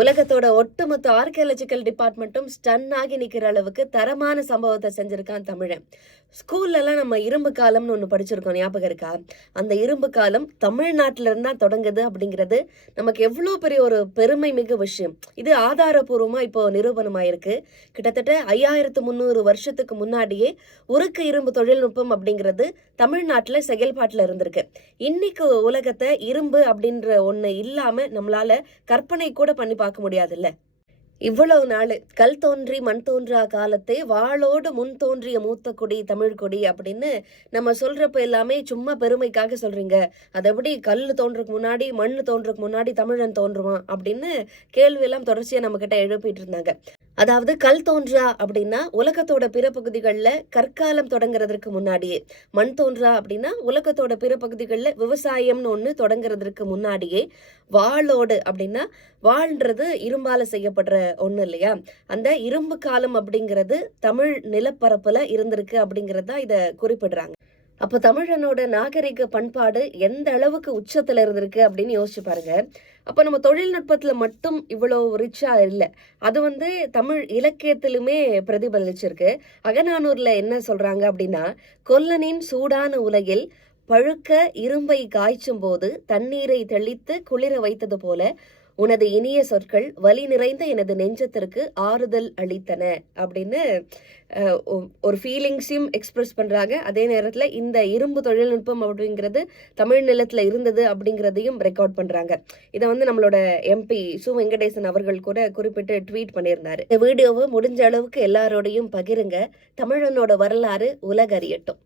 உலகத்தோட ஒட்டுமொத்த archaeological டிபார்ட்மெண்ட்டும் stun ஆகி நிக்கிற அளவுக்கு தரமான சம்பவத்தை செஞ்சிருக்கான் தமிழன். ஸ்கூல்லலாம் நம்ம இரும்பு காலம்னு ஒன்று படிச்சிருக்கோம், ஞாபகம் இருக்கா? அந்த இரும்பு காலம் தமிழ்நாட்டில இருந்தா தொடங்குது அப்படிங்கிறது நமக்கு எவ்வளோ பெரிய ஒரு பெருமை மிகு விஷயம். இது ஆதாரபூர்வமா இப்போ நிரூபணமாயிருக்கு. கிட்டத்தட்ட 5300 வருஷத்துக்கு முன்னாடியே உருக்கு இரும்பு தொழில்நுட்பம் அப்படிங்கிறது தமிழ்நாட்டில் செயல்பாட்டில் இருந்திருக்கு. இன்னைக்கு உலகத்தை இரும்பு அப்படின்ற ஒன்று இல்லாம நம்மளால கற்பனை கூட பண்ணி பார்க்க முடியாதுல்ல. இவ்வளவு நாள் கல் தோன்றி மண் தோன்றா காலத்தே வாளோடு முன் தோன்றிய மூத்த குடி தமிழ் கொடி அப்படின்னு நம்ம சொல்றப்ப எல்லாமே சும்மா பெருமைக்காக சொல்றீங்க. அது எப்படி கல் தோன்றதுக்கு முன்னாடி மண் தோன்றதுக்கு முன்னாடி தமிழன் தோன்றுவான் அப்படின்னு கேள்வி எல்லாம் தொடர்ச்சியா நம்ம கிட்ட எழுப்பிட்டு இருந்தாங்க. அதாவது கல் தோன்றா அப்படின்னா உலகத்தோட பிற பகுதிகளில் கற்காலம் தொடங்குறதுக்கு முன்னாடியே, மண் தோன்றா அப்படின்னா உலகத்தோட பிற பகுதிகளில் விவசாயம்னு ஒன்று தொடங்குறதுக்கு முன்னாடியே, வாளோடு அப்படின்னா வாழ்ன்றது இரும்பால செய்யப்படுற ஒண்ணு இல்லையா? அந்த இரும்பு காலம் அப்படிங்கிறது தமிழ் நிலப்பரப்புல இருந்திருக்கு அப்படிங்கிறது தான் இதை குறிப்பிடுறாங்க. அப்போ தமிழனோட நாகரிக பண்பாடு எந்த அளவுக்கு உச்சத்துல இருந்திருக்கு அப்படின்னு யோசிச்சு பாருங்க. அப்போ நம்ம தொழில்நுட்பத்துல மட்டும் இவ்வளோ ரிச்சா இல்லை, அது தமிழ் இலக்கியத்திலுமே பிரதிபலிச்சிருக்கு. அகநானூர்ல என்ன சொல்றாங்க அப்படின்னா, கொல்லனின் சூடான உலகில் பழுக்க இரும்பை காய்ச்சும் போது தண்ணீரை தெளித்து குளிர வைத்தது போல உனது இனிய சொற்கள் வலி நிறைந்த எனது நெஞ்சத்திற்கு ஆறுதல் அளித்தன அப்படின்னு ஒரு ஃபீலிங்ஸையும் எக்ஸ்பிரஸ் பண்றாங்க. அதே நேரத்துல இந்த இரும்பு தொழில்நுட்பம் அப்படிங்கிறது தமிழ் நிலத்துல இருந்தது அப்படிங்கிறதையும் ரெக்கார்ட் பண்றாங்க. இதை நம்மளோட MP சு வெங்கடேசன் அவர்கள் கூட குறிப்பிட்டு ட்வீட் பண்ணியிருந்தாரு. இந்த வீடியோவை முடிஞ்ச அளவுக்கு எல்லாரோடையும் பகிருங்க. தமிழனோட வரலாறு உலக அறியட்டும்.